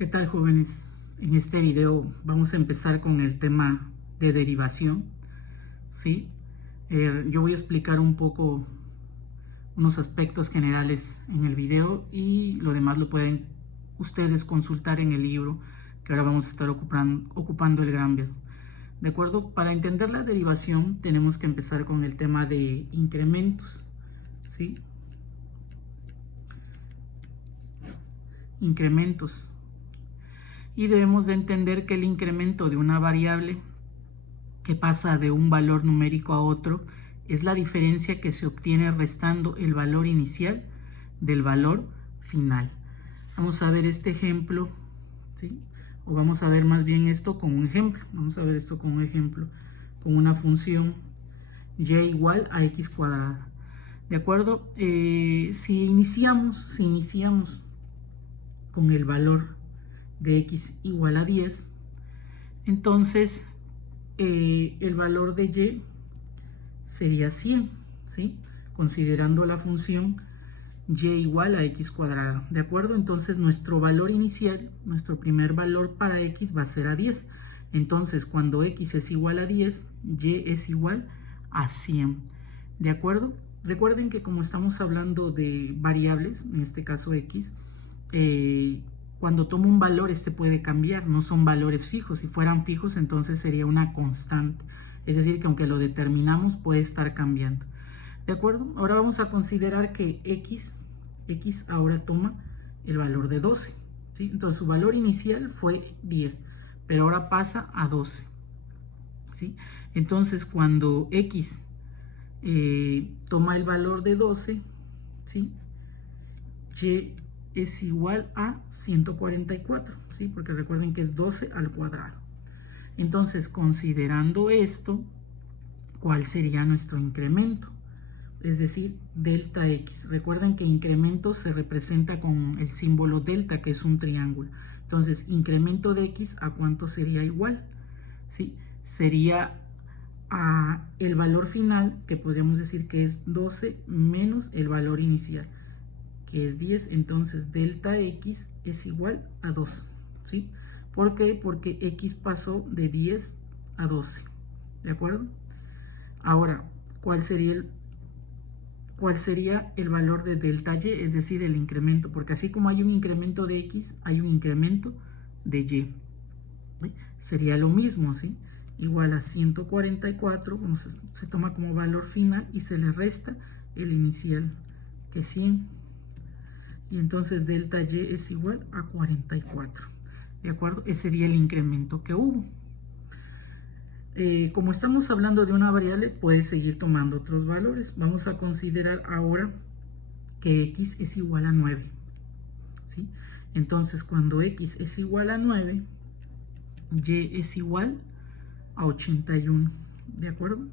¿Qué tal, jóvenes? En este video vamos a empezar con el tema de derivación, ¿sí? Yo voy a explicar un poco unos aspectos generales en el video y lo demás lo pueden ustedes consultar en el libro que ahora vamos a estar ocupando el gran video. ¿De acuerdo? Para entender la derivación tenemos que empezar con el tema de incrementos, ¿sí? Incrementos. Y debemos de entender que el incremento de una variable que pasa de un valor numérico a otro es la diferencia que se obtiene restando el valor inicial del valor final. Vamos a ver este ejemplo, ¿sí? O vamos a ver más bien esto con un ejemplo. Vamos a ver esto con un ejemplo, con una función y igual a x cuadrada. ¿De acuerdo? Si iniciamos con el valor de x igual a 10, entonces el valor de y sería 100, ¿sí? Considerando la función y igual a x cuadrada, ¿de acuerdo? Entonces nuestro valor inicial, nuestro primer valor para x va a ser a 10. Entonces cuando x es igual a 10, y es igual a 100, ¿de acuerdo? Recuerden que como estamos hablando de variables, en este caso x, cuando tomo un valor este puede cambiar, no son valores fijos. Si fueran fijos entonces sería una constante, es decir que aunque lo determinamos puede estar cambiando, ¿de acuerdo? Ahora vamos a considerar que x ahora toma el valor de 12, ¿sí? Entonces su valor inicial fue 10, pero ahora pasa a 12, ¿sí? Entonces cuando x toma el valor de 12, ¿sí? Y es igual a 144, ¿sí? Porque recuerden que es 12 al cuadrado. Entonces, considerando esto, ¿cuál sería nuestro incremento? Es decir, delta x. Recuerden que incremento se representa con el símbolo delta, que es un triángulo. Entonces, incremento de x, ¿a cuánto sería igual? ¿Sí? Sería a el valor final, que podríamos decir que es 12 menos el valor inicial, que es 10, entonces delta x es igual a 2, ¿sí? ¿Por qué? Porque x pasó de 10 a 12, ¿de acuerdo? Ahora, ¿cuál sería el valor de delta y? Es decir, el incremento, porque así como hay un incremento de x, hay un incremento de y, ¿sí? Sería lo mismo, ¿sí? Igual a 144, se toma como valor final y se le resta el inicial, que es 100. Y entonces delta y es igual a 44, ¿de acuerdo? Ese sería el incremento que hubo. Como estamos hablando de una variable, puede seguir tomando otros valores. Vamos a considerar ahora que x es igual a 9, ¿sí? Entonces cuando x es igual a 9, y es igual a 81, ¿de acuerdo?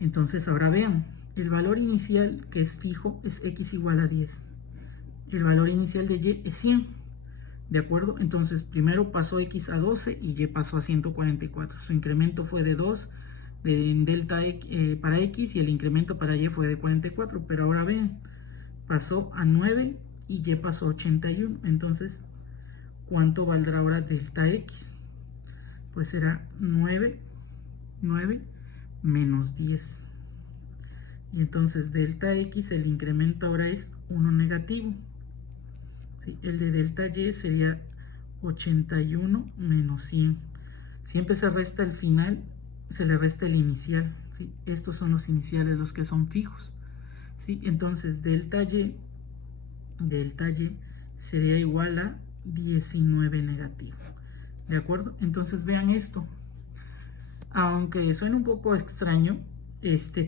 Entonces ahora vean, el valor inicial, que es fijo, es x igual a 10. El valor inicial de y es 100, ¿de acuerdo? Entonces primero pasó x a 12 y y pasó a 144. Su incremento fue de 2 de delta para x y el incremento para y fue de 44. Pero ahora ven, pasó a 9 y y pasó a 81. Entonces, ¿cuánto valdrá ahora delta x? Pues será 9 menos 10. Y entonces delta x, el incremento ahora es 1 negativo, ¿sí? El de delta y sería 81 menos 100. Siempre se resta el final, se le resta el inicial, ¿sí? Estos son los iniciales, los que son fijos, ¿sí? Entonces delta y sería igual a 19 negativo, ¿de acuerdo? Entonces vean esto. Aunque suene un poco extraño,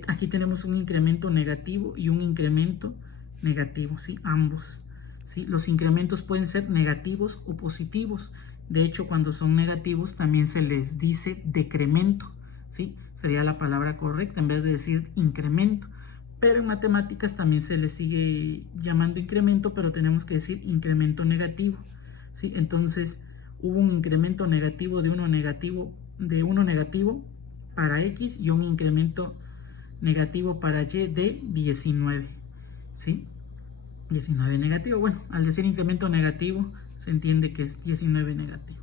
aquí tenemos un incremento negativo y un incremento negativo, ¿sí? Ambos, ¿sí? Los incrementos pueden ser negativos o positivos. De hecho, cuando son negativos también se les dice decremento, ¿sí? Sería la palabra correcta en vez de decir incremento. Pero en matemáticas también se le sigue llamando incremento, pero tenemos que decir incremento negativo, ¿sí? Entonces, hubo un incremento negativo de 1 negativo para x y un incremento negativo para y de 19, ¿sí? 19 negativo. Bueno, al decir incremento negativo se entiende que es 19 negativo.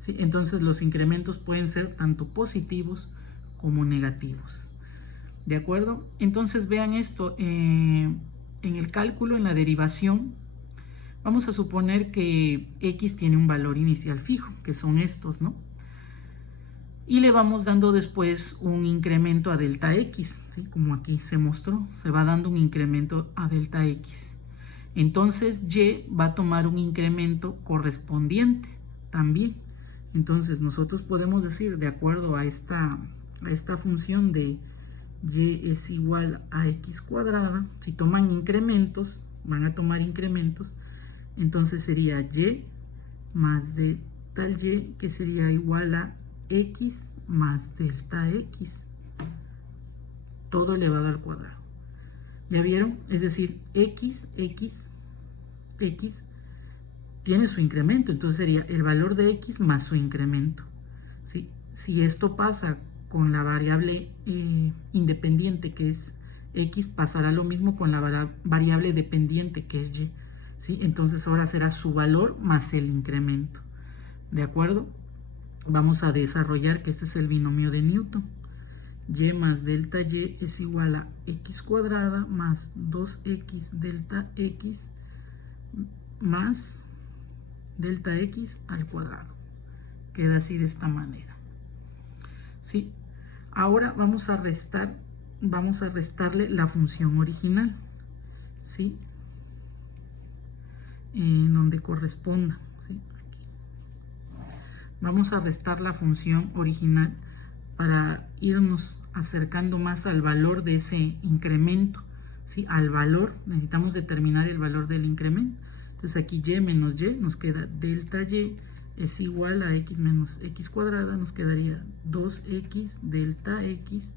¿Sí? Entonces los incrementos pueden ser tanto positivos como negativos. ¿De acuerdo? Entonces vean esto, en el cálculo, en la derivación, vamos a suponer que x tiene un valor inicial fijo, que son estos, ¿no? Y le vamos dando después un incremento a delta x, ¿sí? Como aquí se mostró, se va dando un incremento a delta x. Entonces y va a tomar un incremento correspondiente también. Entonces nosotros podemos decir, de acuerdo a esta función de y es igual a x cuadrada, si toman incrementos, van a tomar incrementos, entonces sería y más de tal y, que sería igual a x más delta x, todo elevado al cuadrado. ¿Ya vieron? Es decir, x tiene su incremento, entonces sería el valor de x más su incremento. ¿Sí? Si esto pasa con la variable independiente que es x, pasará lo mismo con la variable dependiente que es y. ¿Sí? Entonces ahora será su valor más el incremento. ¿De acuerdo? Vamos a desarrollar que este es el binomio de Newton. Y más delta y es igual a x cuadrada más 2x delta x más delta x al cuadrado. Queda así de esta manera. ¿Sí? Ahora vamos a restarle la función original. ¿Sí? En donde corresponda. ¿Sí? Vamos a restar la función original para irnos acercando más al valor de ese incremento. ¿Sí? Al valor, necesitamos determinar el valor del incremento. Entonces aquí y menos y nos queda delta y es igual a x menos x cuadrada, nos quedaría 2x delta x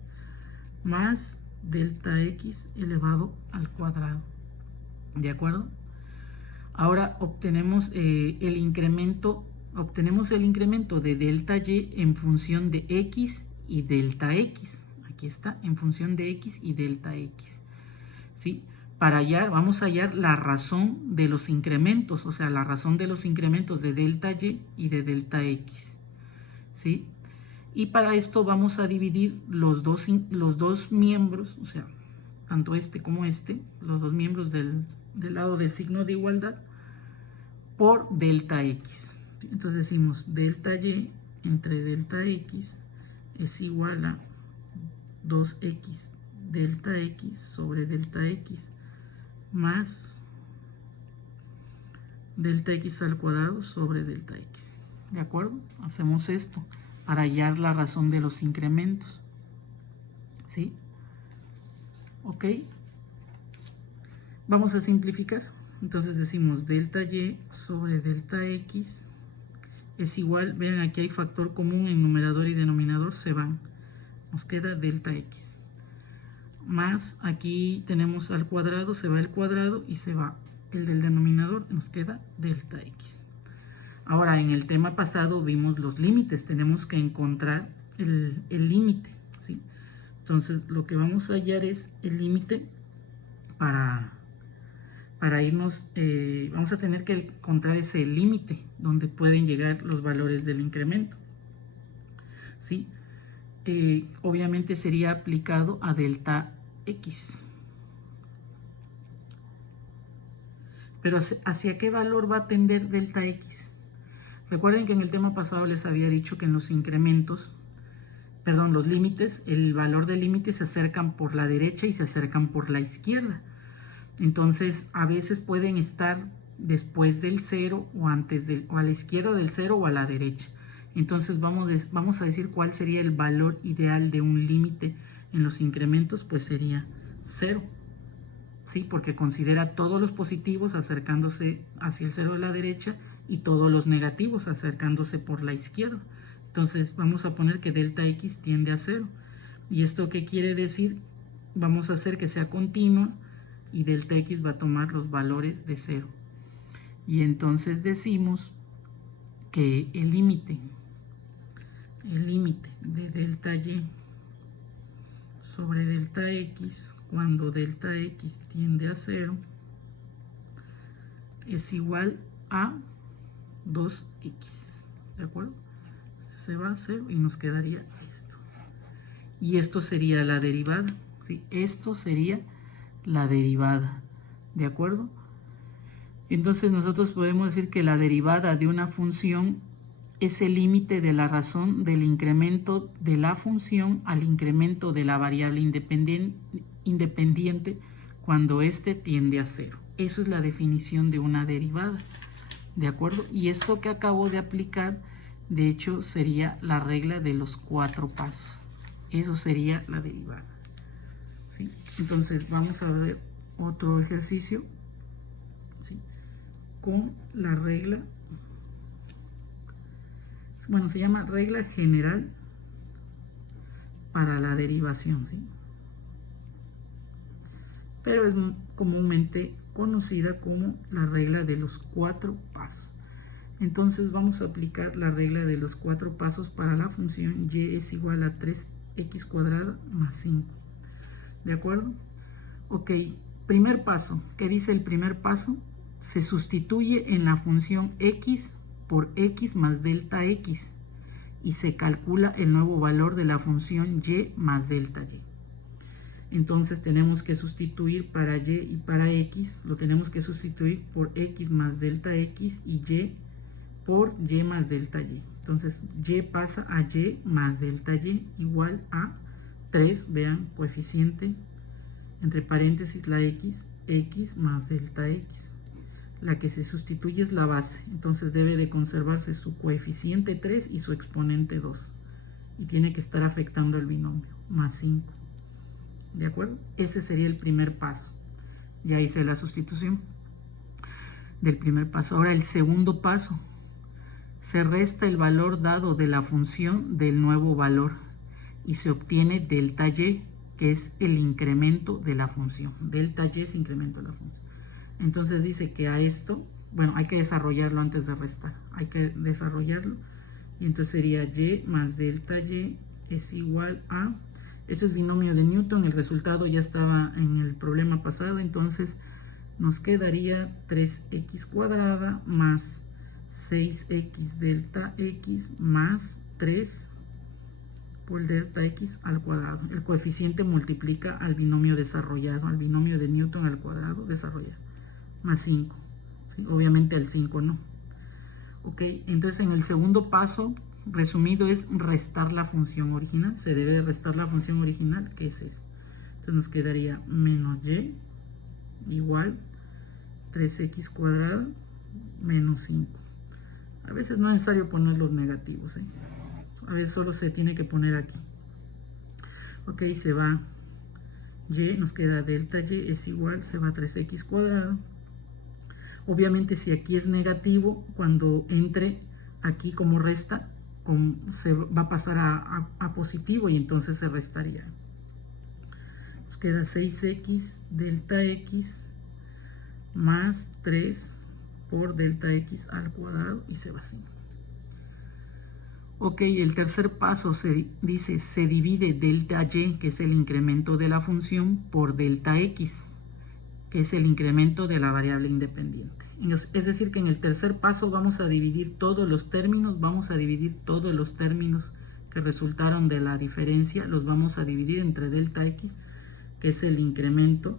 más delta x elevado al cuadrado. ¿De acuerdo? Ahora obtenemos el incremento de delta y en función de x y delta x. Aquí está, en función de x y delta x. ¿Sí? Vamos a hallar la razón de los incrementos, o sea, la razón de los incrementos de delta y de delta x. ¿Sí? Y para esto vamos a dividir los dos miembros, o sea, tanto este como este, los dos miembros del lado del signo de igualdad, por delta x. Entonces decimos delta y entre delta x es igual a 2x delta x sobre delta x más delta x al cuadrado sobre delta x. ¿De acuerdo? Hacemos esto para hallar la razón de los incrementos. ¿Sí? ¿Ok? Vamos a simplificar. Entonces decimos delta y sobre delta x es igual, vean aquí hay factor común en numerador y denominador, se van. Nos queda delta x. Más aquí tenemos al cuadrado, se va el cuadrado y se va el del denominador, nos queda delta x. Ahora en el tema pasado vimos los límites, tenemos que encontrar el límite. ¿Sí? Entonces lo que vamos a hallar es el límite para irnos, vamos a tener que encontrar ese límite donde pueden llegar los valores del incremento. ¿Sí? Obviamente sería aplicado a delta x. Pero ¿hacia qué valor va a tender delta x? Recuerden que en el tema pasado les había dicho que en los los límites, el valor del límite se acercan por la derecha y se acercan por la izquierda. Entonces, a veces pueden estar después del 0 o o a la izquierda del 0 o a la derecha. Entonces, vamos a decir cuál sería el valor ideal de un límite en los incrementos, pues sería 0. ¿Sí? Porque considera todos los positivos acercándose hacia el 0 de la derecha y todos los negativos acercándose por la izquierda. Entonces, vamos a poner que delta x tiende a 0. ¿Y esto qué quiere decir? Vamos a hacer que sea continua y delta x va a tomar los valores de 0. Y entonces decimos que el límite de delta y sobre delta x cuando delta x tiende a 0 es igual a 2x, ¿de acuerdo? Se va a 0 y nos quedaría esto. Y esto sería la derivada, ¿sí? Esto sería la derivada, ¿de acuerdo? Entonces nosotros podemos decir que la derivada de una función es el límite de la razón del incremento de la función al incremento de la variable independiente cuando éste tiende a 0. Eso es la definición de una derivada, ¿de acuerdo? Y esto que acabo de aplicar, de hecho, sería la regla de los 4 pasos. Eso sería la derivada, ¿sí? Entonces vamos a ver otro ejercicio, ¿sí? Con la regla, bueno, se llama regla general para la derivación, ¿sí? Pero es comúnmente conocida como la regla de los 4 pasos. Entonces vamos a aplicar la regla de los 4 pasos para la función y es igual a 3x cuadrada más 5. ¿De acuerdo? Ok, primer paso. ¿Qué dice el primer paso? Se sustituye en la función x por x más delta x y se calcula el nuevo valor de la función y más delta y. Entonces tenemos que sustituir para y y para x, lo tenemos que sustituir por x más delta x y por y más delta y. Entonces y pasa a y más delta y igual a 3, vean, coeficiente, entre paréntesis la x, x más delta x. La que se sustituye es la base, entonces debe de conservarse su coeficiente 3 y su exponente 2. Y tiene que estar afectando al binomio, más 5. ¿De acuerdo? Ese sería el primer paso. Ya hice la sustitución del primer paso. Ahora el segundo paso. Se resta el valor dado de la función del nuevo valor y se obtiene delta y, que es el incremento de la función. Delta y es incremento de la función. Entonces dice que a esto, bueno, hay que desarrollarlo antes de restar. Hay que desarrollarlo. Y entonces sería y más delta y es igual a... Esto es binomio de Newton, el resultado ya estaba en el problema pasado, entonces nos quedaría 3x cuadrada más 6x delta x más 3 por delta x al cuadrado. El coeficiente multiplica al binomio desarrollado, al binomio de Newton al cuadrado desarrollado, más 5. ¿Sí? Obviamente al 5 no. Ok, entonces en el segundo paso, resumido, es restar la función original. Se debe de restar la función original, que es esta. Entonces nos quedaría menos y igual 3x cuadrada menos 5. A veces no es necesario poner los negativos, ¿eh? A veces solo se tiene que poner aquí. Ok, se va y, nos queda delta y es igual, se va 3x cuadrada. Obviamente si aquí es negativo, cuando entre aquí como resta, se va a pasar a positivo y entonces se restaría. Nos queda 6x delta x más 3 por delta x al cuadrado y se va así. Ok, el tercer paso se dice se divide delta y, que es el incremento de la función, por delta x, que es el incremento de la variable independiente. Es decir, que en el tercer paso vamos a dividir todos los términos, que resultaron de la diferencia, los vamos a dividir entre delta x, que es el incremento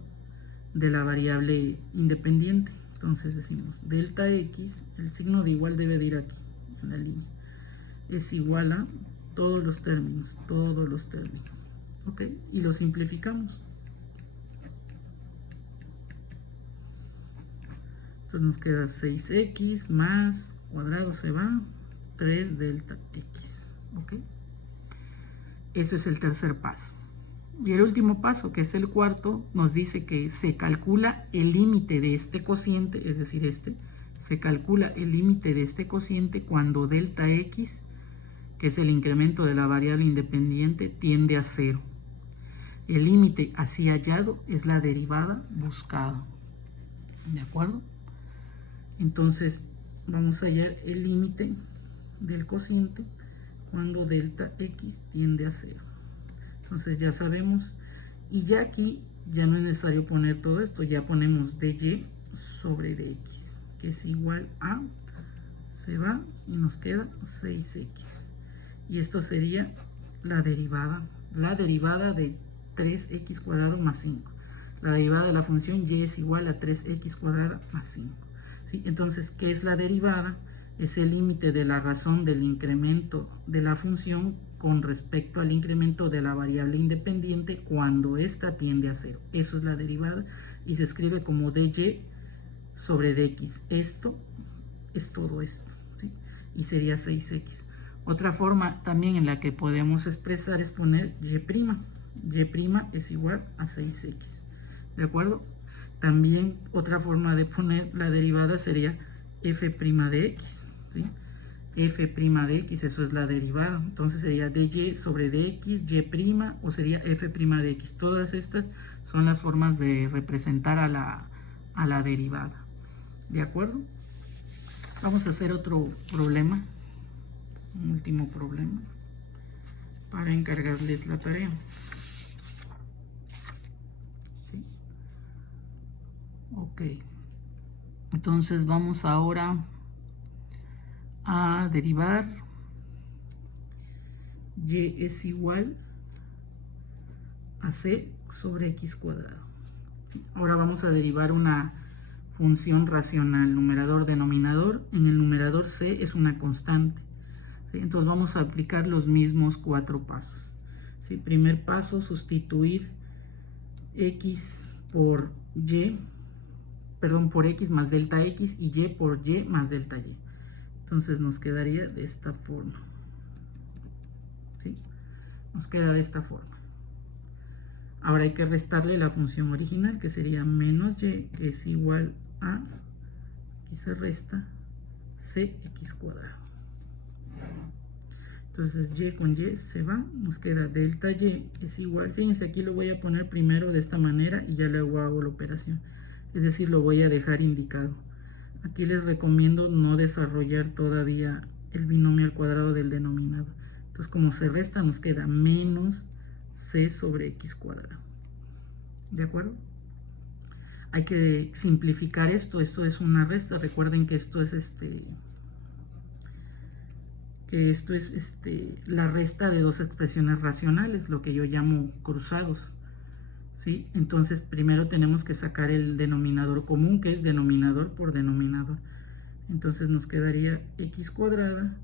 de la variable independiente. Entonces decimos delta x, el signo de igual debe de ir aquí, en la línea, es igual a todos los términos, ¿ok? Y lo simplificamos. Entonces nos queda 6x más cuadrado se va, 3 delta x, ¿ok? Ese es el tercer paso. Y el último paso, que es el cuarto, nos dice que se calcula el límite de este cociente, es decir, se calcula el límite de este cociente cuando delta x, que es el incremento de la variable independiente, tiende a 0. El límite así hallado es la derivada buscada. ¿De acuerdo? Entonces vamos a hallar el límite del cociente cuando delta x tiende a 0. Entonces ya sabemos, y ya aquí ya no es necesario poner todo esto, ya ponemos dy sobre dx, que es igual a se va y nos queda 6x. Y esto sería la derivada de 3x cuadrado más 5. La derivada de la función y es igual a 3x cuadrada más 5. ¿Sí? Entonces, ¿qué es la derivada? Es el límite de la razón del incremento de la función con respecto al incremento de la variable independiente cuando ésta tiende a 0. Eso es la derivada y se escribe como dy sobre dx. Esto es todo esto, ¿sí? Y sería 6x. Otra forma también en la que podemos expresar es poner y'. Y' es igual a 6x. ¿De acuerdo? También otra forma de poner la derivada sería f' de x, ¿sí? F' de x, eso es la derivada. Entonces sería dy sobre dx, y' o sería f' de x. Todas estas son las formas de representar a la derivada. ¿De acuerdo? Vamos a hacer otro problema, un último problema, para encargarles la tarea. ¿Sí? Ok. Entonces vamos ahora a derivar y es igual a c sobre x cuadrado. ¿Sí? Ahora vamos a derivar una función racional, numerador, denominador. En el numerador c es una constante. ¿Sí? Entonces vamos a aplicar los mismos 4 pasos. ¿Sí? Primer paso, sustituir x por y, por x más delta x y por y más delta y. Entonces nos quedaría de esta forma. ¿Sí? Nos queda de esta forma. Ahora hay que restarle la función original, que sería menos y, que es igual a, aquí se resta, cx cuadrado. Entonces y con y se va, nos queda delta y es igual, fíjense, aquí lo voy a poner primero de esta manera y ya luego hago la operación. Es decir, lo voy a dejar indicado. Aquí les recomiendo no desarrollar todavía el binomio al cuadrado del denominador. Entonces, como se resta, nos queda menos c sobre x cuadrado. ¿De acuerdo? Hay que simplificar esto. Esto es una resta. Recuerden que esto es la resta de dos expresiones racionales, lo que yo llamo cruzados. ¿Sí? Entonces primero tenemos que sacar el denominador común, que es denominador por denominador. Entonces nos quedaría x cuadrada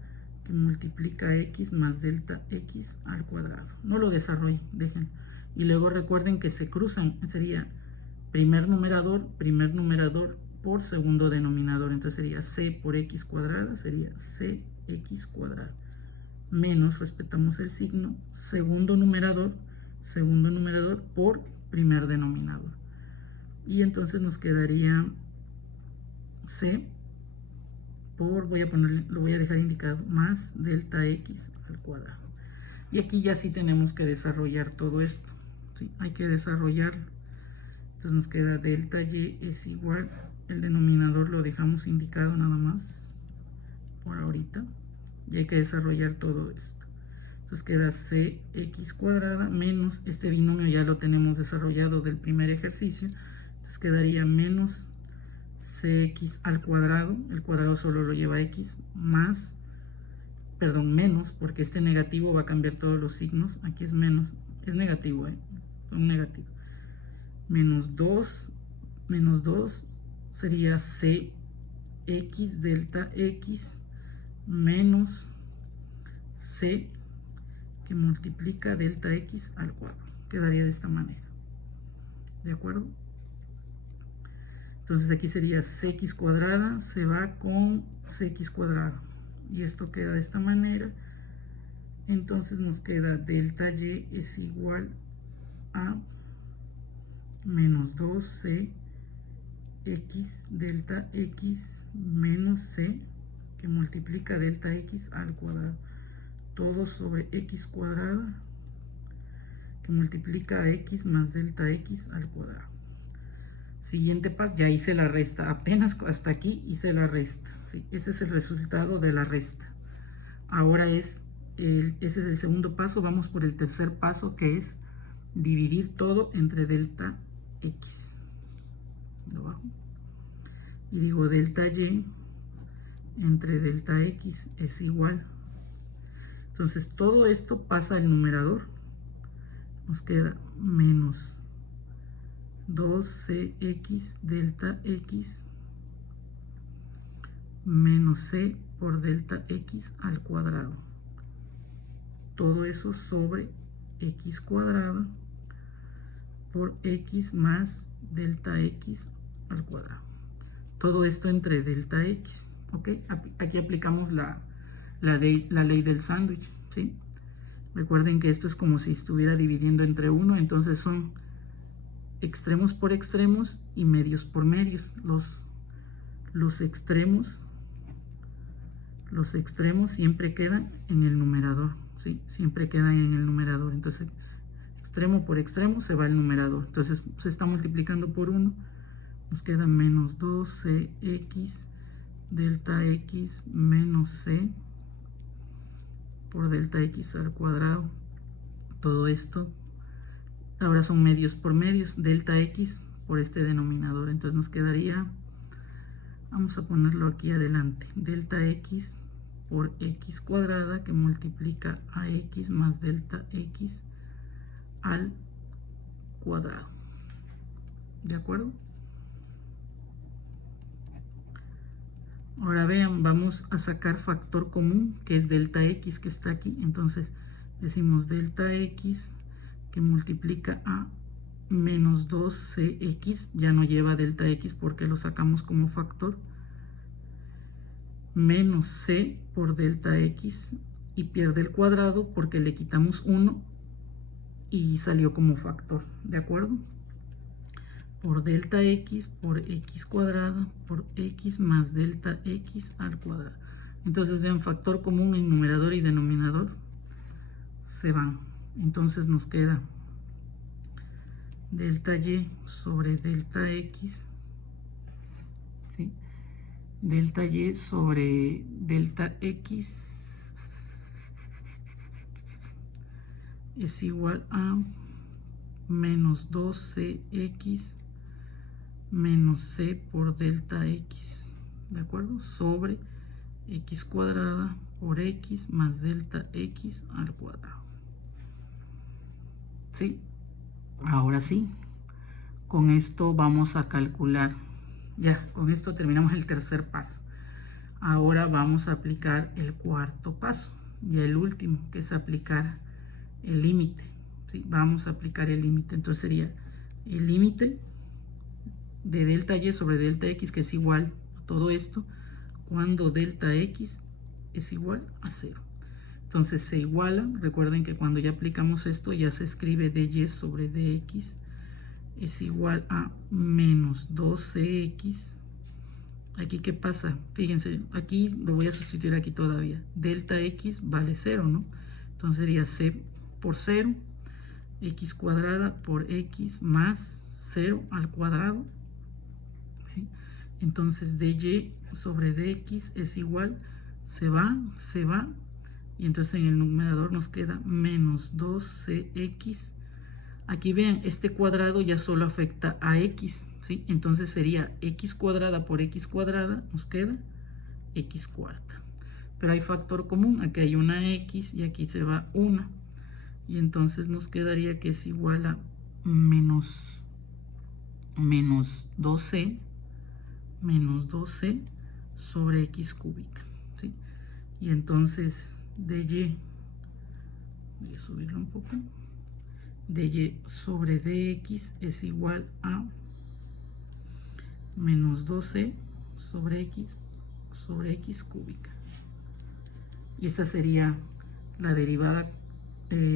que multiplica x más delta x al cuadrado. No lo desarrollo, déjenlo. Y luego recuerden que se cruzan, sería primer numerador por segundo denominador. Entonces sería c por x cuadrada, sería cx cuadrada. Menos, respetamos el signo, segundo numerador por primer denominador. Y entonces nos quedaría c por, lo voy a dejar indicado, más delta x al cuadrado. Y aquí ya sí tenemos que desarrollar todo esto. ¿Sí? Hay que desarrollarlo. Entonces nos queda delta y es igual, el denominador lo dejamos indicado nada más por ahorita. Y hay que desarrollar todo esto. Entonces queda cx cuadrada menos, este binomio ya lo tenemos desarrollado del primer ejercicio. Entonces quedaría menos cx al cuadrado, el cuadrado solo lo lleva x, más, menos, porque este negativo va a cambiar todos los signos. Aquí es menos, es negativo, un negativo. Menos 2 sería cx delta x menos c que multiplica delta x al cuadrado. Quedaría de esta manera. ¿De acuerdo? Entonces aquí sería cx cuadrada, se va con cx cuadrado. Y esto queda de esta manera. Entonces nos queda delta y es igual a menos 2c x delta x menos c que multiplica delta x al cuadrado. Todo sobre x cuadrada que multiplica a x más delta x al cuadrado. Siguiente paso, ya hice la resta, apenas hasta aquí hice la resta. ¿Sí? Ese es el resultado de la resta. Ahora ese es el segundo paso. Vamos por el tercer paso, que es dividir todo entre delta x. Lo bajo. Y digo delta y entre delta x es igual. Entonces todo esto pasa al numerador. Nos queda menos 2cx delta x menos c por delta x al cuadrado. Todo eso sobre x cuadrada por x más delta x al cuadrado. Todo esto entre delta x. ¿Ok? Aquí aplicamos la ley del sándwich, ¿sí? Recuerden que esto es como si estuviera dividiendo entre 1, entonces son extremos por extremos y medios por medios. Los extremos siempre quedan en el numerador, ¿sí? Siempre quedan en el numerador. Entonces, extremo por extremo se va el numerador. Entonces, se está multiplicando por 1. Nos queda menos 2cx delta x menos c por delta x al cuadrado. Todo esto ahora son medios por medios, delta x por este denominador. Entonces nos quedaría, vamos a ponerlo aquí adelante, delta x por x cuadrada que multiplica a x más delta x al cuadrado. ¿De acuerdo? Ahora vean, vamos a sacar factor común, que es delta x, que está aquí. Entonces decimos delta x que multiplica a menos 2cx, ya no lleva delta x porque lo sacamos como factor, menos c por delta x, y pierde el cuadrado porque le quitamos 1 y salió como factor. ¿De acuerdo? Por delta x por x cuadrada por x más delta x al cuadrado. Entonces vean, factor común en numerador y denominador se van. Entonces nos queda delta y sobre delta x, ¿sí? Delta y sobre delta x es igual a menos 2cx menos c por delta x, ¿de acuerdo? Sobre x cuadrada por x más delta x al cuadrado. ¿Sí? Ahora sí, con esto vamos a calcular. Ya, con esto terminamos el tercer paso. Ahora vamos a aplicar el cuarto paso y el último, que es aplicar el límite. ¿Sí? Vamos a aplicar el límite. Entonces sería el límite de delta y sobre delta x, que es igual a todo esto, cuando delta x es igual a 0. Entonces se iguala. Recuerden que cuando ya aplicamos esto ya se escribe dy sobre dx es igual a menos 12x. Aquí, ¿qué pasa? Fíjense, aquí lo voy a sustituir aquí todavía. Delta x vale 0, ¿no? Entonces sería c por 0, x cuadrada por x más 0 al cuadrado. ¿Sí? Entonces dy sobre dx es igual, se va, y entonces en el numerador nos queda menos 2cx. Aquí vean, este cuadrado ya solo afecta a x, ¿sí? Entonces sería x cuadrada por x cuadrada, nos queda x cuarta. Pero hay factor común, aquí hay una x y aquí se va una. Y entonces nos quedaría que es igual a menos 2c sobre x cúbica, ¿sí? Y entonces dy, voy a subirlo un poco, dy sobre dx es igual a menos 12 sobre x cúbica. Y esta sería la derivada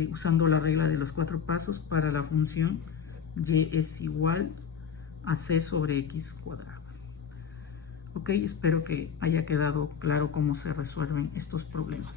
usando la regla de los 4 pasos para la función y es igual a c sobre x cuadrado. Ok, espero que haya quedado claro cómo se resuelven estos problemas.